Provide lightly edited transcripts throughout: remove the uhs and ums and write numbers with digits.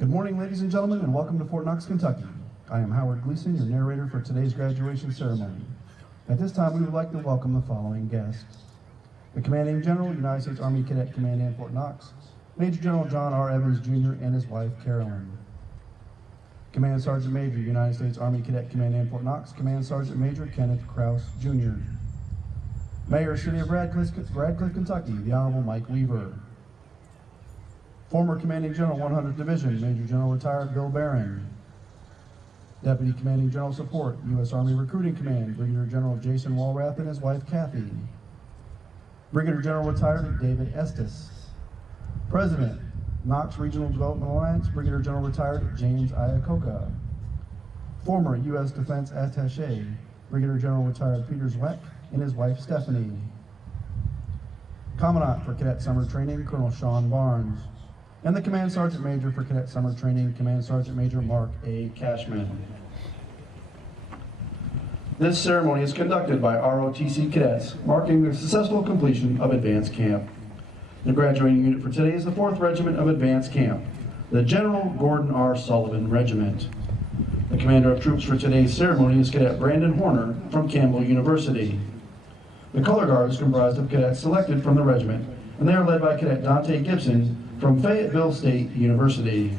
Good morning, ladies and gentlemen, and welcome to Fort Knox, Kentucky. I am Howard Gleason, your narrator for today's graduation ceremony. At this time, we would like to welcome the following guests. The Commanding General, United States Army Cadet Command, Fort Knox, Major General John R. Evans, Jr., and his wife, Carolyn. Command Sergeant Major, United States Army Cadet Command, Fort Knox, Command Sergeant Major Kenneth Krause, Jr. Mayor, City of Radcliffe, Kentucky, the Honorable Mike Weaver. Former Commanding General, 100th Division, Major General Retired Bill Barron. Deputy Commanding General Support, U.S. Army Recruiting Command, Brigadier General Jason Walrath and his wife, Kathy. Brigadier General Retired David Estes. President, Knox Regional Development Alliance, Brigadier General Retired James Iacocca. Former U.S. Defense Attaché, Brigadier General Retired Peter Zweck and his wife, Stephanie. Commandant for Cadet Summer Training, Colonel Sean Barnes. And the Command Sergeant Major for Cadet Summer Training, Command Sergeant Major Mark A. Cashman. This ceremony is conducted by ROTC cadets, marking the successful completion of Advanced Camp. The graduating unit for today is the 4th Regiment of Advanced Camp, the General Gordon R. Sullivan Regiment. The commander of troops for today's ceremony is Cadet Brandon Horner from Campbell University. The color guard is comprised of cadets selected from the regiment, and they are led by Cadet Dante Gibson from Fayetteville State University.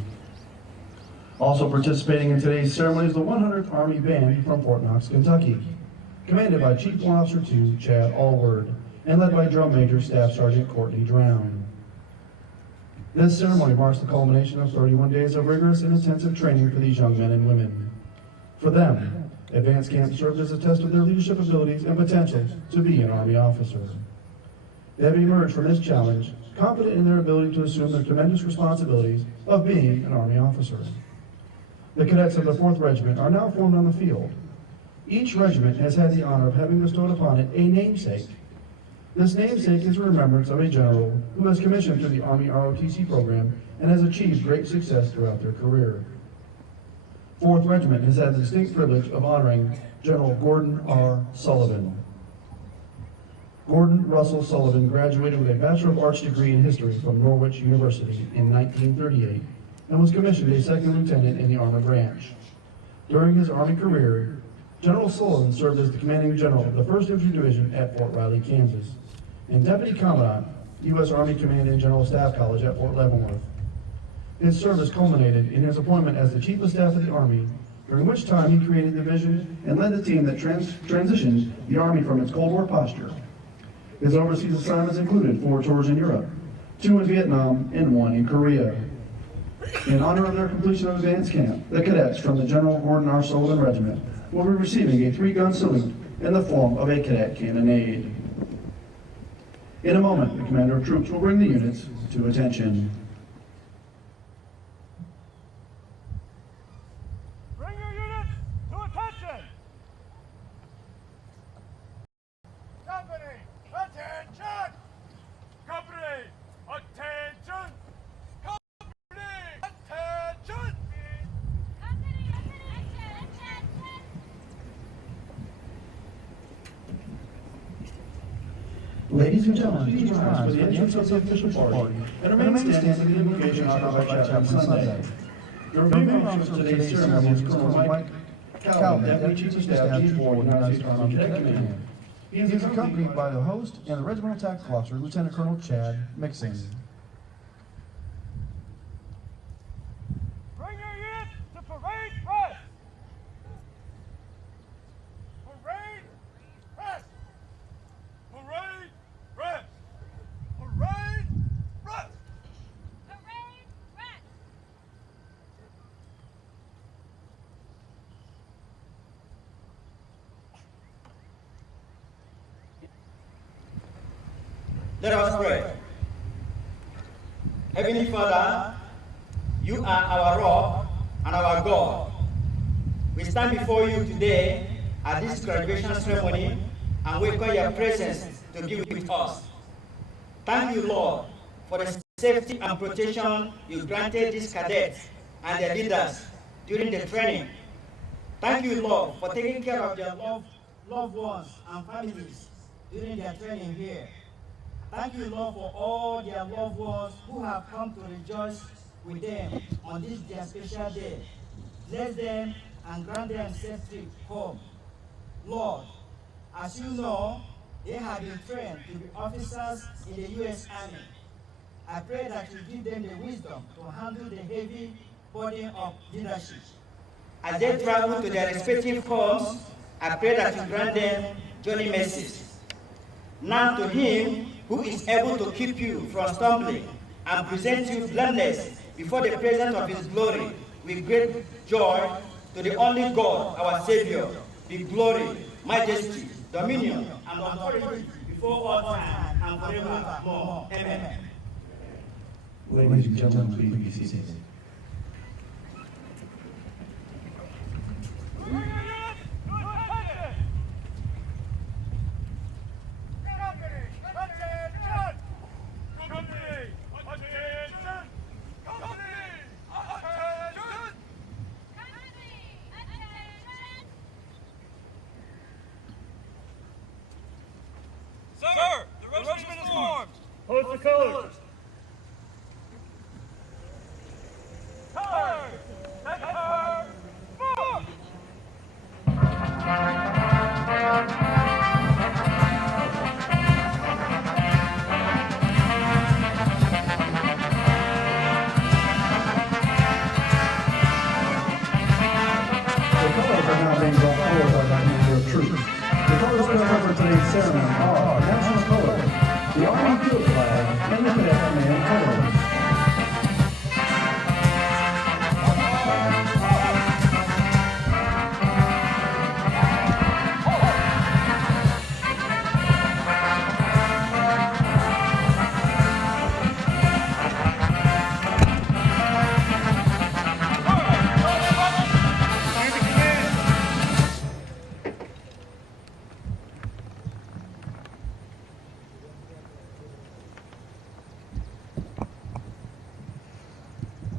Also participating in today's ceremony is the 100th Army Band from Fort Knox, Kentucky, commanded by Chief Warrant Officer 2 Chad Allward, and led by Drum Major Staff Sergeant Courtney Drown. This ceremony marks the culmination of 31 days of rigorous and intensive training for these young men and women. For them, Advanced Camp served as a test of their leadership abilities and potential to be an Army officer. They have emerged from this challenge confident in their ability to assume the tremendous responsibilities of being an Army officer. The cadets of the 4th Regiment are now formed on the field. Each regiment has had the honor of having bestowed upon it a namesake. This namesake is a remembrance of a general who has commissioned through the Army ROTC program and has achieved great success throughout their career. 4th Regiment has had the distinct privilege of honoring General Gordon R. Sullivan. Gordon Russell Sullivan graduated with a Bachelor of Arts degree in history from Norwich University in 1938 and was commissioned a 2nd lieutenant in the Armor Branch. During his Army career, General Sullivan served as the commanding general of the 1st Infantry Division at Fort Riley, Kansas, and Deputy Commandant, U.S. Army Command and General Staff College at Fort Leavenworth. His service culminated in his appointment as the Chief of Staff of the Army, during which time he created the division and led the team that transitioned the Army from its Cold War posture. His overseas assignments included 4 tours in Europe, 2 in Vietnam, and 1 in Korea. In honor of their completion of Advanced Camp, the cadets from the General Gordon R. Sullivan Regiment will be receiving a 3-gun salute in the form of a cadet cannonade. In a moment, the commander of troops will bring the units to attention. Bring your units to attention! Company, attention! Company, attention! Company, attention! Ladies and gentlemen, please rise for the entrance of the official party and remain standing in the invocation offered by Chaplain Sunday. The remaining officer of today's ceremony is Colonel Mike Calvin, Deputy Chief of Staff, G4, United States Army Cadet Command. He is accompanied by the host and the Regimental Tactical Officer, Lieutenant Colonel Chad Mixon. Bring your units to parade press! Parade press! Parade press! Parade press! Parade press! Let us pray. Heavenly Father, you are our rock and our God. We stand before you today at this graduation ceremony and welcome your presence to be with us. Thank you, Lord, for the safety and protection you granted these cadets and their leaders during the training. Thank you, Lord, for taking care of their loved ones and families during their training here. Thank you, Lord, for all their loved ones who have come to rejoice with them on this their special day. Bless them and grant them safety home. Lord, as you know, they have been trained to be officers in the U.S. Army. I pray that you give them the wisdom to handle the heavy burden of leadership. As they travel to their respective homes, I pray that you grant them journey mercies. Now to him who is able to keep you from stumbling and present you blameless before the presence of his glory with great joy, to the only God, our Savior, be glory, majesty, dominion, and authority before all time and forevermore. Amen. Ladies and gentlemen, please be seated. Sir, the regiment is formed. Hold the colors. Turn! Turn! Move! The colors are now being brought forward by the number of troops. The colors present for today's ceremony are national colors, the Army field flag, and the cadet command colors.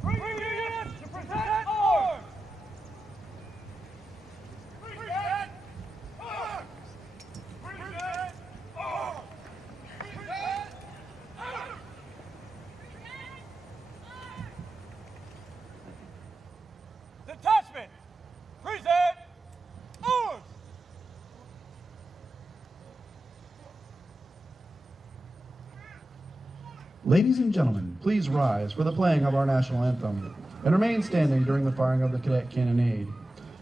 Bring your units to present arms! Present arms! Present arms! Present arms! Detachment! Present arms! Ladies and gentlemen, please rise for the playing of our national anthem and remain standing during the firing of the cadet cannonade.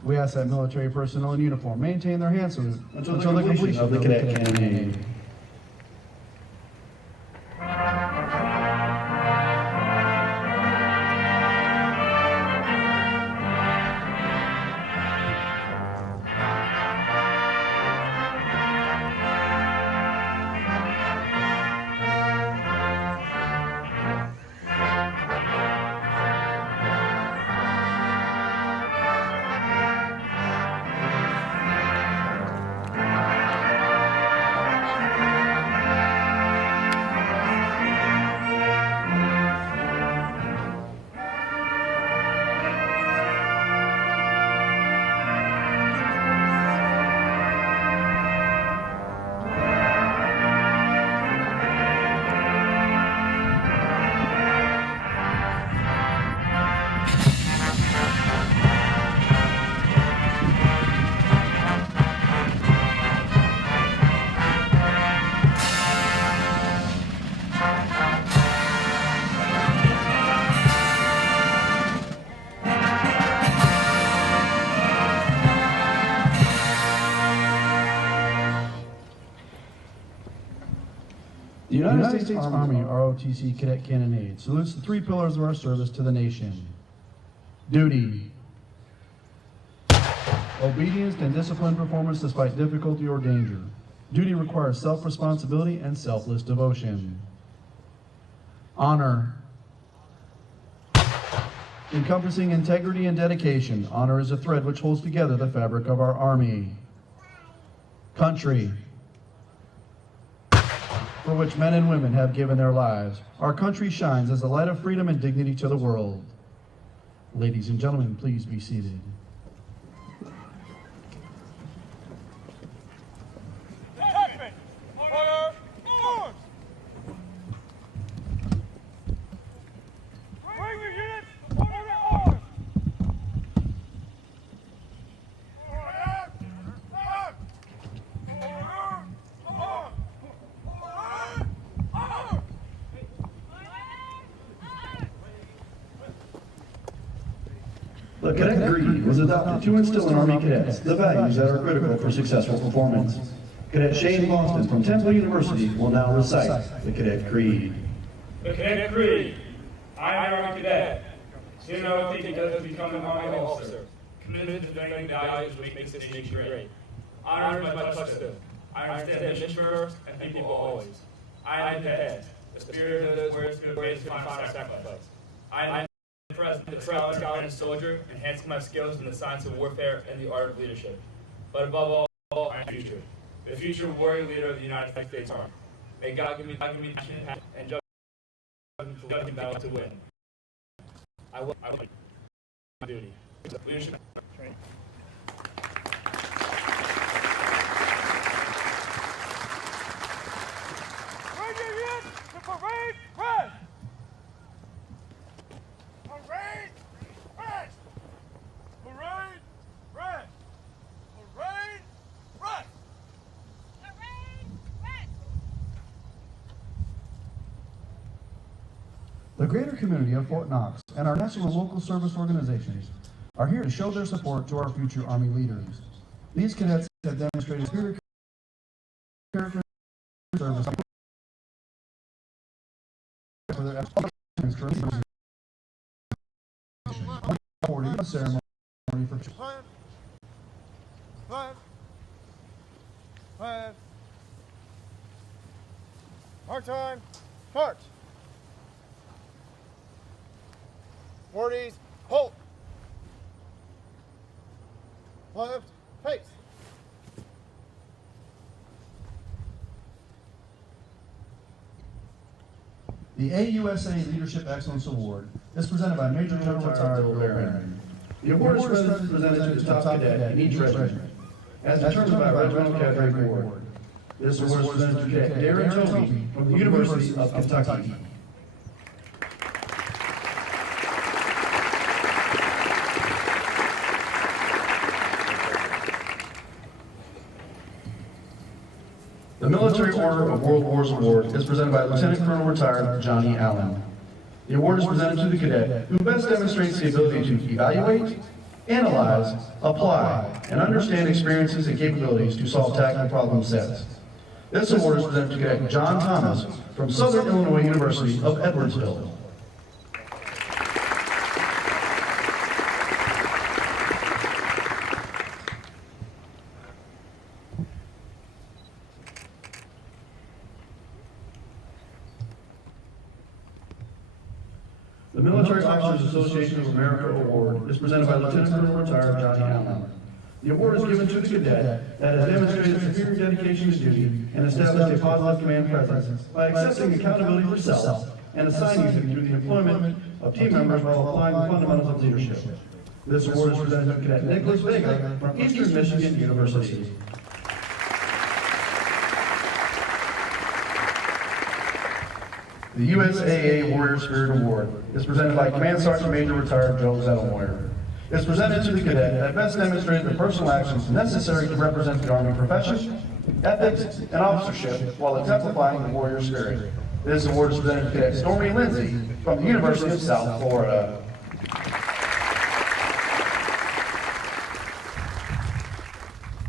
We ask that military personnel in uniform maintain their hand salute until the completion of the cadet cannonade. The United States Army ROTC Cadet Cannonade salutes the three pillars of our service to the nation. Duty. Obedience and disciplined performance despite difficulty or danger. Duty requires self-responsibility and selfless devotion. Honor. Encompassing integrity and dedication, honor is a thread which holds together the fabric of our Army. Country. For which men and women have given their lives. Our country shines as a light of freedom and dignity to the world. Ladies and gentlemen, please be seated. Detachment! Order! Arms! Bring your units The cadet creed was adopted to instill in Army cadets the values that are critical for successful performance. Cadet Shane Boston from Temple University will now recite the cadet creed. The Cadet Creed. I am an Army Cadet. Soon I will take together to become an Army officer, committed to defending values which makes this nation great. Honor is my touchstone. I understand mission first and people always. I am the head. The spirit of those words to raise final sacrifice. I am the president, scholar, and soldier, enhancing my skills in the science of warfare and the art of leadership. But above all, I am the future warrior leader of the United States Army. May God give me passion and judgment to battle to win. I will my duty. Leadership training. Regiment to parade rest! Parade rest! Parade rest! Parade rest! Parade, rest. The greater community of Fort Knox and our national and local service organizations are here to show their support to our future Army leaders. These cadets have demonstrated superior character and service for their efforts for the ceremony for Plan. Mark time. March. 40s. Halt. Left. Pace. The AUSA Leadership Excellence Award is presented by Major General Retired Bill Barron. The award is presented to the top cadet in each regiment, as determined by Regimental Cadre Board. This award is presented to Cadet Darren Toby from the University of Kentucky. The Military Order of World Wars Award is presented by Lieutenant Colonel Retired Johnny Allen. The award is presented to the cadet who best demonstrates the ability to evaluate, analyze, apply, and understand experiences and capabilities to solve tactical problem sets. This award is presented to Cadet John Thomas from Southern Illinois University of Edwardsville. The Military Officers Association of America Award is presented by Lieutenant Colonel Retired Johnny Allen. The award is given to the cadet that has demonstrated superior dedication to duty and established a positive command presence by accepting accountability for self and assigning it through the employment of team members while applying the fundamentals of leadership. This award is presented to Cadet Nicholas Vega from Eastern Michigan University. The USAA Warrior Spirit Award is presented by Command Sergeant Major Retired Joe Zettelmoyer. It is presented to the cadet that best demonstrated the personal actions necessary to represent the Army profession, ethics, and officership while exemplifying the warrior spirit. This award is presented to Cadet Stormy Lindsay from the University of South Florida.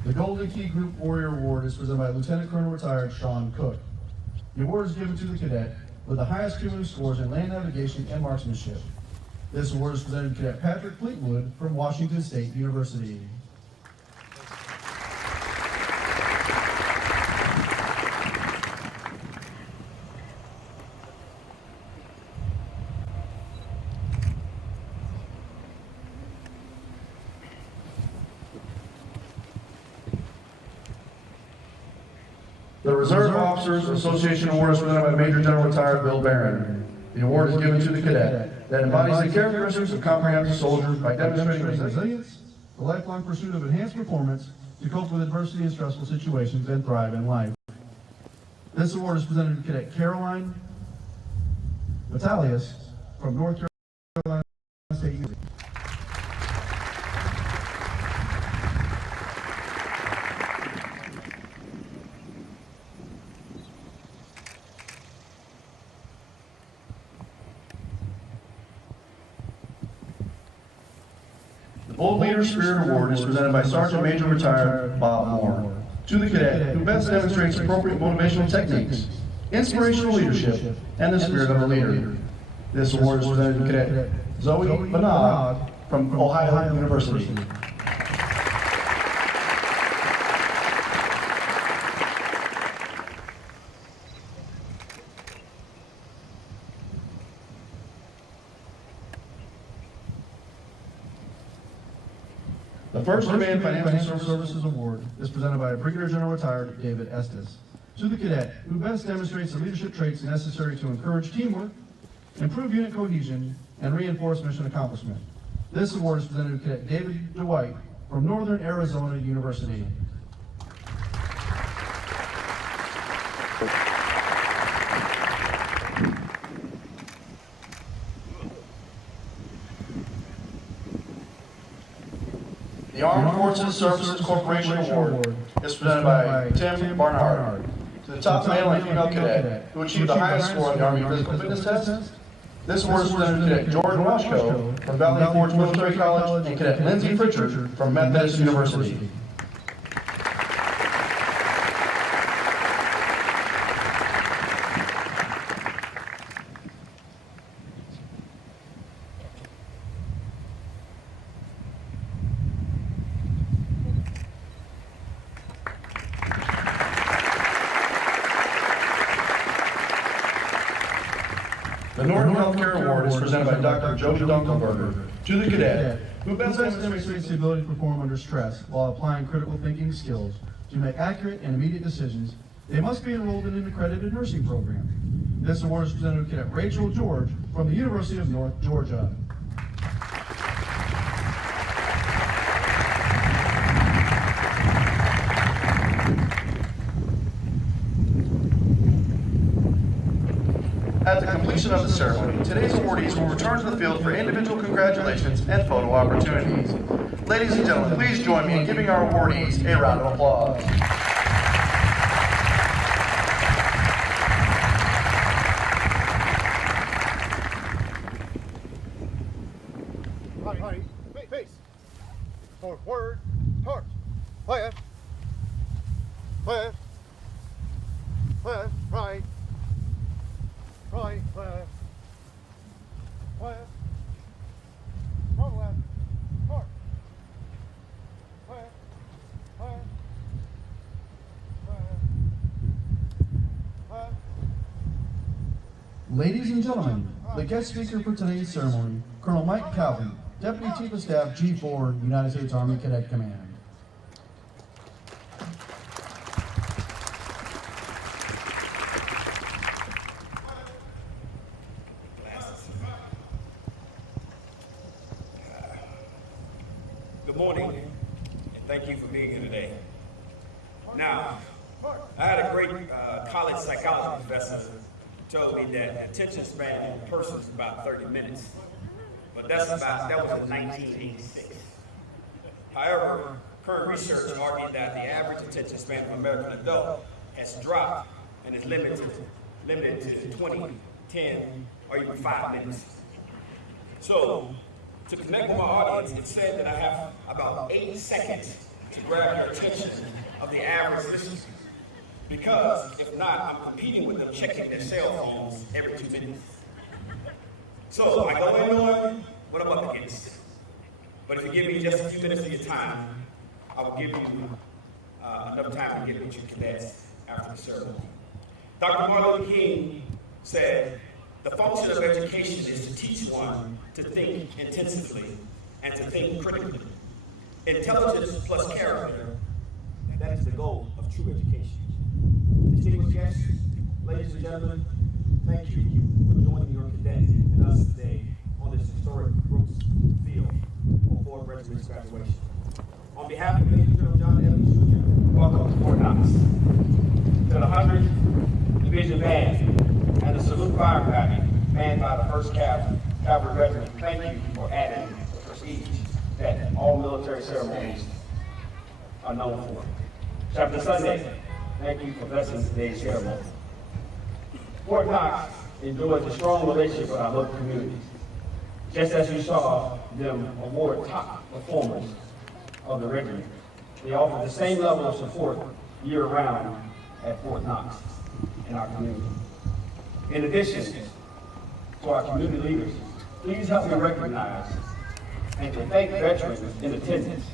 The Golden Key Group Warrior Award is presented by Lieutenant Colonel Retired Sean Cook. The award is given to the cadet with the highest cumulative scores in land navigation and marksmanship. This award is presented to Cadet Patrick Fleetwood from Washington State University. The Reserve Officers Association Award is presented by Major General Retired Bill Barron. The award is given to the cadet that embodies the characteristics of comprehensive soldiers by demonstrating resilience, the lifelong pursuit of enhanced performance to cope with adversity and stressful situations and thrive in life. This award is presented to Cadet Caroline Vitalius from North Carolina State University. Old Leader Spirit Award is presented by Sergeant Major Retired Bob Moore to the cadet who best demonstrates appropriate motivational techniques, inspirational leadership, and the spirit of a leader. This award is presented to Cadet Zoe Benad from Ohio University. The First Command Financial Services Award is presented by Brigadier General Retired David Estes to the cadet who best demonstrates the leadership traits necessary to encourage teamwork, improve unit cohesion, and reinforce mission accomplishment. This award is presented to Cadet David DeWhite from Northern Arizona University. The Armed Forces Services Corporation Award is presented by Tim Barnard to the top male and female cadet who achieved the highest score on the Army Physical Fitness Test. This award is presented to Cadet Jordan Washko from Valley Forge Military College and Cadet Lindsay Pritchard from Methodist University. The Norton Healthcare Award is presented by Dr. Jody Dunkelberger to the cadet who best demonstrates the ability to perform under stress while applying critical thinking skills to make accurate and immediate decisions. They must be enrolled in an accredited nursing program. This award is presented to Cadet Rachel George from the University of North Georgia. At the completion of the ceremony, today's awardees will return to the field for individual congratulations and photo opportunities. Ladies and gentlemen, please join me in giving our awardees a round of applause. Right, face. Forward, torch. Left. Right. Right, left. From left. Torch. Left. Ladies and gentlemen, the guest speaker for today's ceremony, Colonel Mike Calvin, Deputy Chief of Staff, G4, United States Army Cadet Command. Good morning, and thank you for being here today. Now, I had a great college psychology professor who told me that the attention span of a person is about 30 minutes, but that was in 1986. However, current research argued that the average attention span of an American adult has dropped and is limited to 20, 10, or even 5 minutes. So, to connect with my audience, it said that I have about 8 seconds to grab your attention of the average listener. Because if not, I'm competing with them checking their cell phones every 2 minutes. So I go in on what I'm up against. But if you give me just a few minutes of your time, I will give you enough time to get with your cadets after the ceremony. Dr. Martin Luther King said, "The function of education is to teach one to think intensively and to think critically. Intelligence plus character, and that is the goal of true education." Distinguished guests, ladies and gentlemen, thank you for joining your cadets and us today on this historic Brooks Field for Fort Regiment's graduation. On behalf of Major General John Evans Jr., welcome to Fort Knox. To the 100th Division Band and the Salute Fire Battery, manned by the 1st Cavalry Regiment, thank you for adding the prestige that all military ceremonies are known for. Chapter Sunday, thank you for blessing today's ceremony. Fort Knox enjoys a strong relationship with our local communities, just as you saw them award top performers of the regiment. They offer the same level of support year-round at Fort Knox in our community. In addition to our community leaders, please help me recognize and to thank veterans in attendance.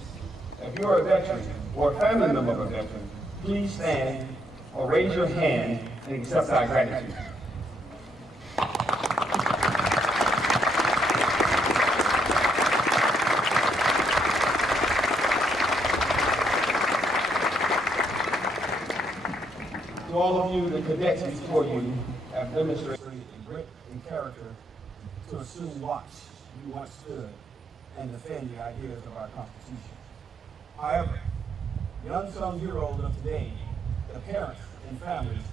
If you're a veteran or a family member of a veteran, please stand or raise your hand and accept our gratitude. To all of you, the cadets before you have demonstrated a grit and character to assume watch you once stood and defend the ideas of our Constitution. However, the unsung heroes of today, the parents and families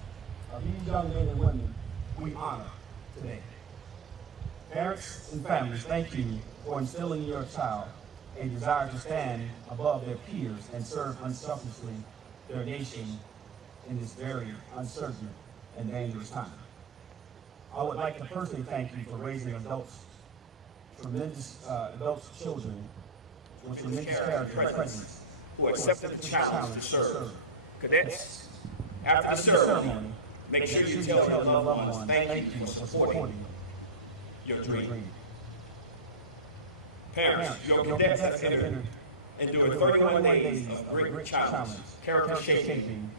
of these young men and women we honor today. Parents and families, thank you for instilling in your child a desire to stand above their peers and serve unselfishly their nation in this very uncertain and dangerous time. I would like to personally thank you for raising adults, children with tremendous character and presence who accepted the challenge to serve. Cadets, after the ceremony, make sure you tell your loved ones thank you for supporting your dream. Parents, your cadets have endured 31 days of great challenge, character shaping,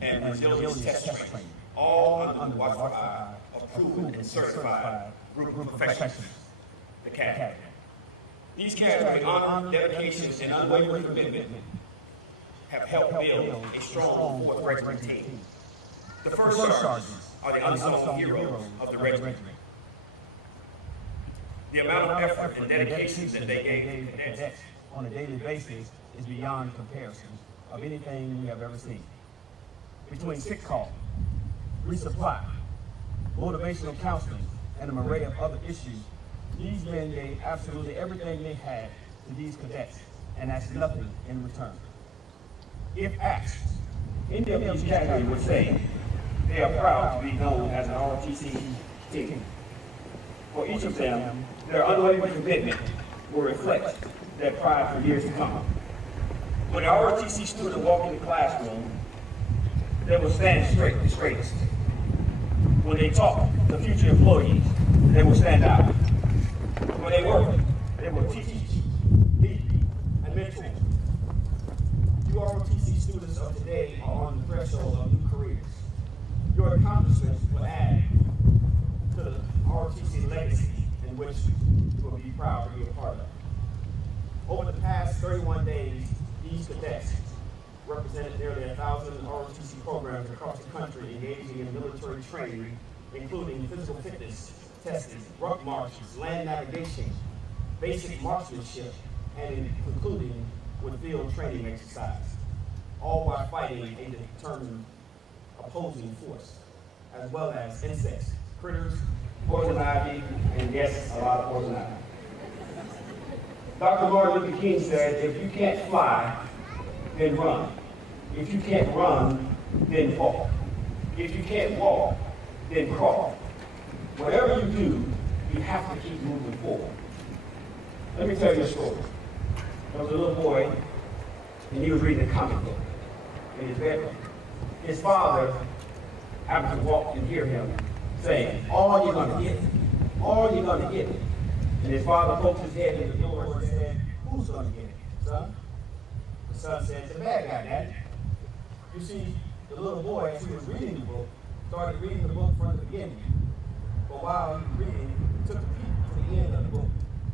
and resilience test training, all under the watchful eye of proven and certified group professionals, the Cadet. These cadets, with honor, dedication, and unwavering commitment, have helped build a strong 4th Regiment team. The first sergeants are the unsung heroes of the regiment. The amount of effort and dedication that they gave to cadets on a daily basis is beyond comparison of anything we have ever seen. Between sick call, resupply, motivational counseling, and an array of other issues, these men gave absolutely everything they had to these cadets and asked nothing in return. If asked, any of these cadets would say they are proud to be known as an ROTC team. For each of them, their unwavering commitment will reflect their pride for years to come. When an ROTC student walk in the classroom, they will stand straight. When they talk to future employees, they will stand out. When they work, they will teach, lead, and mentor. You ROTC students of today are on the threshold of new careers. Your accomplishments will add to the ROTC legacy in which you will be proud to be a part of. Over the past 31 days, these cadets represented nearly 1,000 ROTC programs across the country engaging in military training, including physical fitness, testing, ruck marches, land navigation, basic marksmanship, and concluding with field training exercise, all while fighting a determined opposing force, as well as insects, critters, poison ivy, and yes, a lot of poison ivy. Dr. Martin Luther King said, if you can't fly, then run. If you can't run, then walk. If you can't walk, then crawl. Whatever you do, you have to keep moving forward. Let me tell you a story. There was a little boy, and he was reading a comic book in his bedroom. His father happened to walk and hear him saying, all you're gonna get, all you're gonna get. And his father poked his head in the door and said, who's gonna get it, son? The son said, the bad guy, Daddy. You see, the little boy, as he was reading the book, started reading the book from the beginning. But while he was reading, he took a peek to the end of the book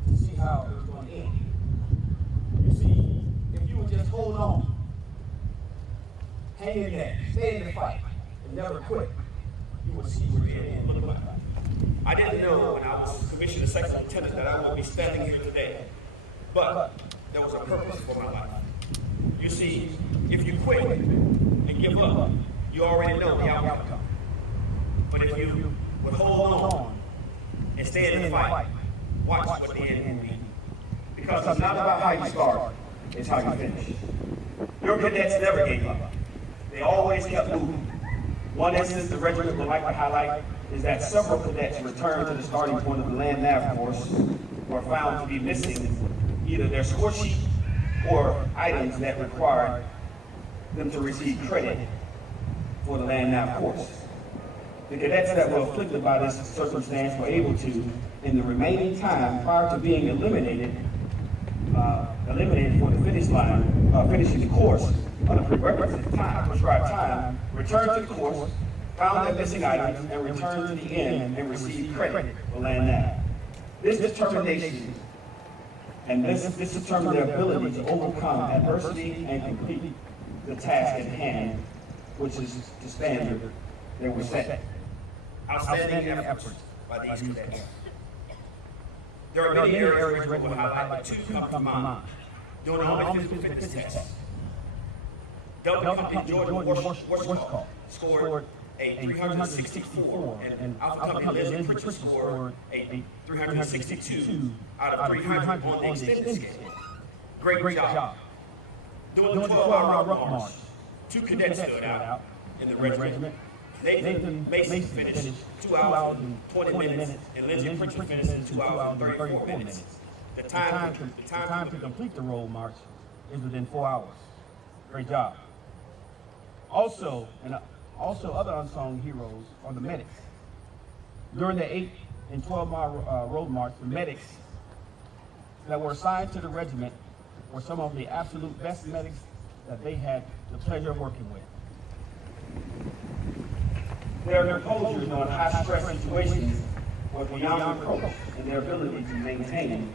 to see how it was going to end. You see, if you would just hold on, hang in there, stay in the fight, and never quit, you would see where the end looked like. I didn't know when I was commissioned as second lieutenant that I would be standing here today, but there was a purpose for my life. You see, if you quit and give up, you already know the outcome. But if you would hold on and stay in the fight, watch what the end will be. Because it's not about how you start, it's how you finish. Your cadets never gave up. They always kept moving. One instance the regiment would like to highlight is that several cadets returned to the starting point of the Land Nav Force were found to be missing either their score sheet or items that required them to receive credit for the land now course. The cadets that were afflicted by this circumstance were able to, in the remaining time prior to being eliminated for the finish line, finishing the course on the prerequisite time, prescribed time, return to the course, found their missing items, and return to the end and receive credit for land nav. This determination and this determined their ability to overcome adversity and complete the task at hand, which is the standard they were set. Outstanding efforts by these cadets. There are many areas where we'll highlight two come to mind. During the Army Physical Fitness Test, Delta Company Jordan Washcall scored a 364, and Alpha Company Leslie Pritchard scored a 362 out of 300 on the extended scale. Great job. During the 12-hour ruck march, two cadets stood out in the regiment. Nathan Mason finished 2 hours and 20 minutes, and Lindsay Pritchard finished in 2 hours and 34 minutes. The time to complete the road march is within 4 hours. Great job. Also other unsung heroes are the medics. During the 8 and 12-mile road march, the medics that were assigned to the regiment were some of the absolute best medics that they had the pleasure of working with. Their composure in high-stress situations was beyond reproach, and their ability to maintain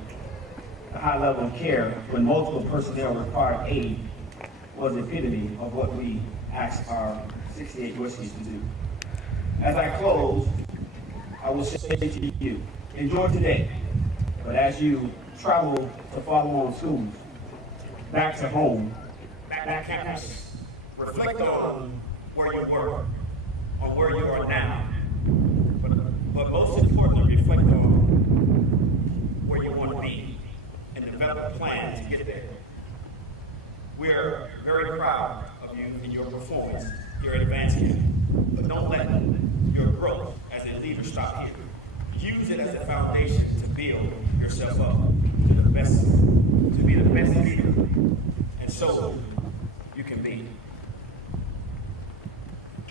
a high level of care when multiple personnel required aid was the epitome of what we asked our 68 Westies to do. As I close, I will say to you, enjoy today, but as you travel to follow on schools, back to home, back to campus, reflect on where you were, on where you are now, but most importantly, reflect on where you want to be and develop a plan to get there. We're very proud of you and your performance here at Advanced Camp, but don't let your growth as a leader stop here. Use it as a foundation to build yourself up to the best, to be the best leader, and so you can be.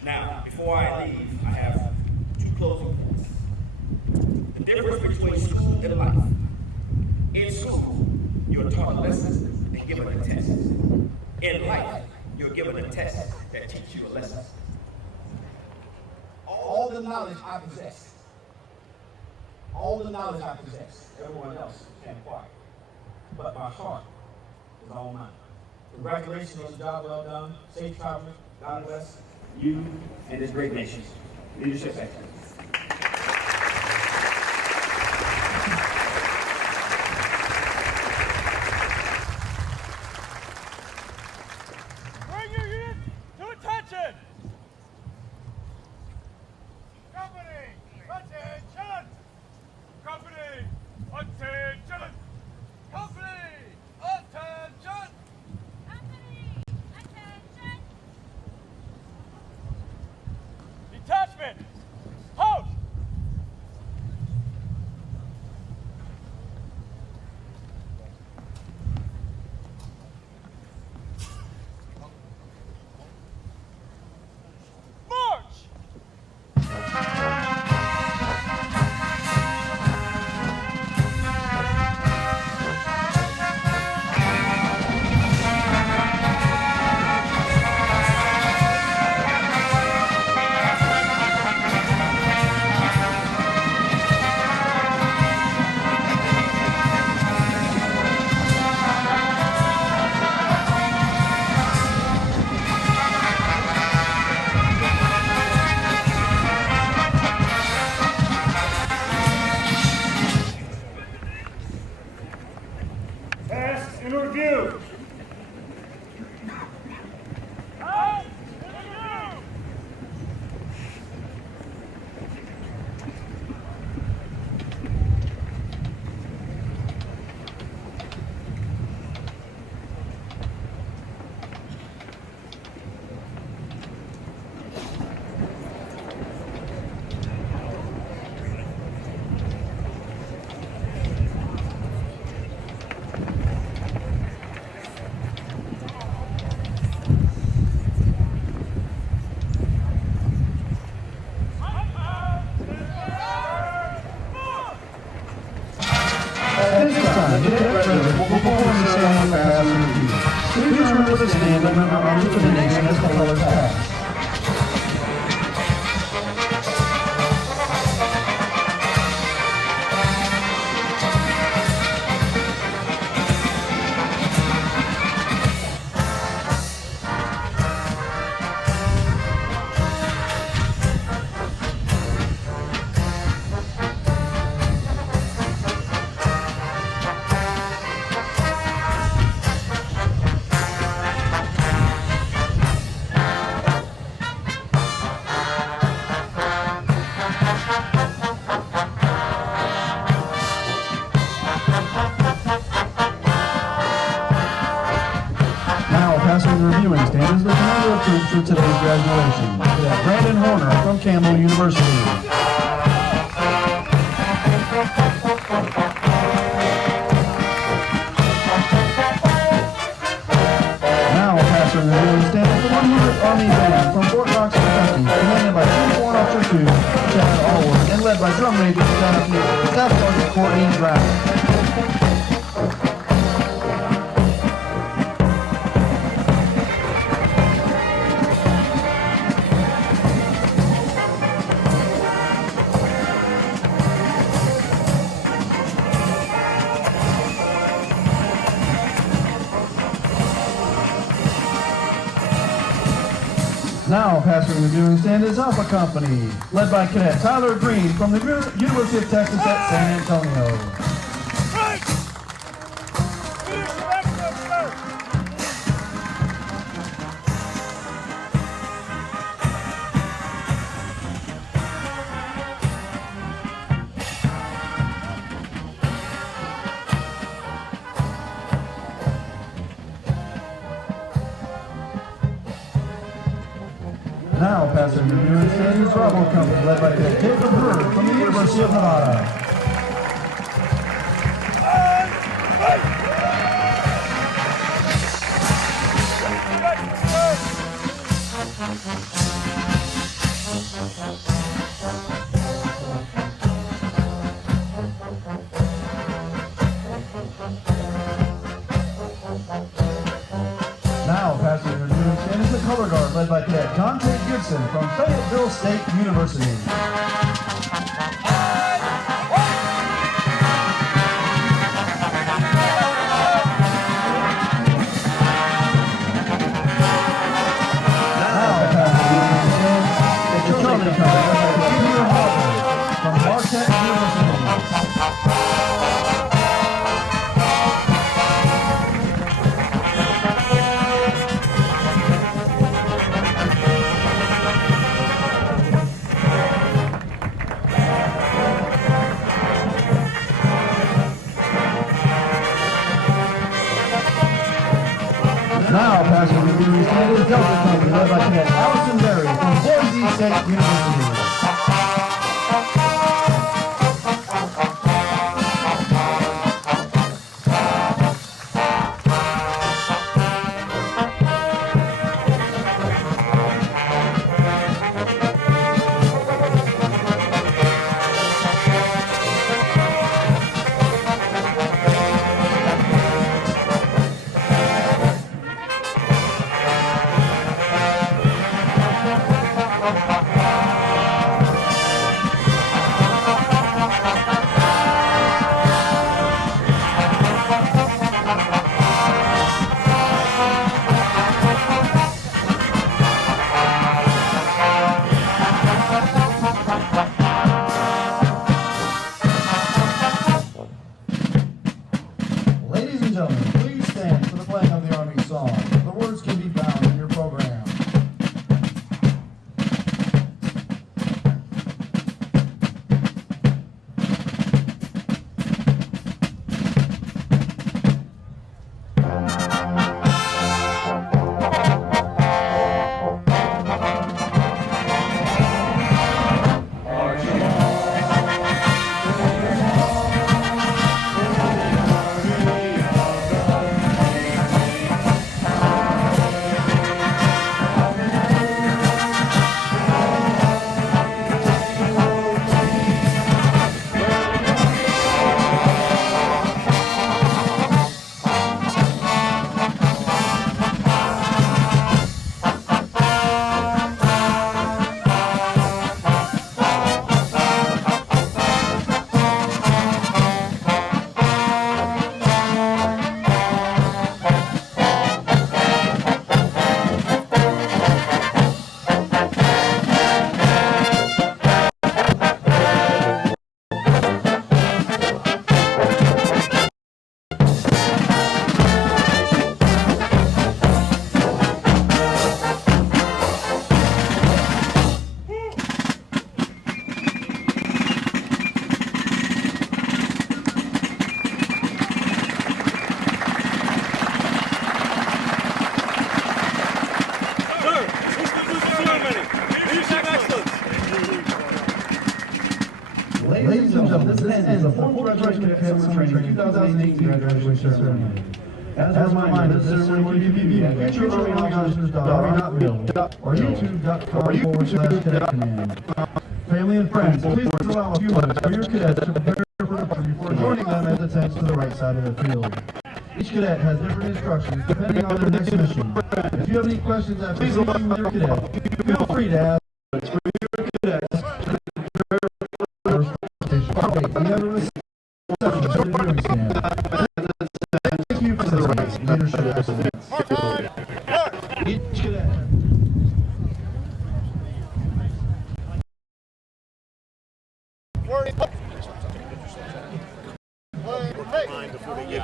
Now, before I leave, I have two closing points. The difference between school and life. In school, you're taught lessons and given a test. In life, you're given a test that teaches you a lesson. All the knowledge I possess, everyone else can acquire. But my heart is all mine. Congratulations on the job well done. Safe travel. God bless you and this great nation. Leadership excellence. Bring your unit to attention! Company, attention! Company, attention! Company, attention! Company, attention. Detachment, to stand and remember arms to the nation as the colors pass. Passing the reviewing stand is the commander of troops for today's graduation, Cadet Brandon Horner from Campbell University. Now passing the reviewing stand is the 100th Army Band from Fort Knox, Kentucky, commanded by Chief Warrant Officer 2, Chad Allward, and led by Drum Major Staff Sergeant Courtney Brown. Now passing the reviewing stand is Alpha Company, led by Cadet Tyler Green from the University of Texas at San Antonio. Right! Finish the excellent start! Now passing the reviewing stand is Bravo Company, led by Cadet Jacob Hurd from the University of Nevada. Now passing the reviewing stand is the Color Guard, led by Cadet Dante Gibson from Fayetteville State University. Now passing the reviewing stand is the Charlie Company, led by Cadet Peter Hawkins from Marquette University. Now passing the reviewing stand is Delta Company, led by Cadet Allison Berry from Boise State University. gentlemen, this ends the 4th Regiment Cadet Summer Training 2018 graduation ceremony. As a reminder, this ceremony can be viewed at futureofficers.army.mil or youtube.com/cadet command. Family and friends, please allow a few minutes for your cadets to prepare for departure before joining them at the tents to the right side of the field. Each cadet has different instructions depending on their next mission. If you have any questions after speaking with your cadet, feel free to ask for your cadets. We have a reception for the viewing stand. Thank you for this leadership excellence. Each cadet. Before they get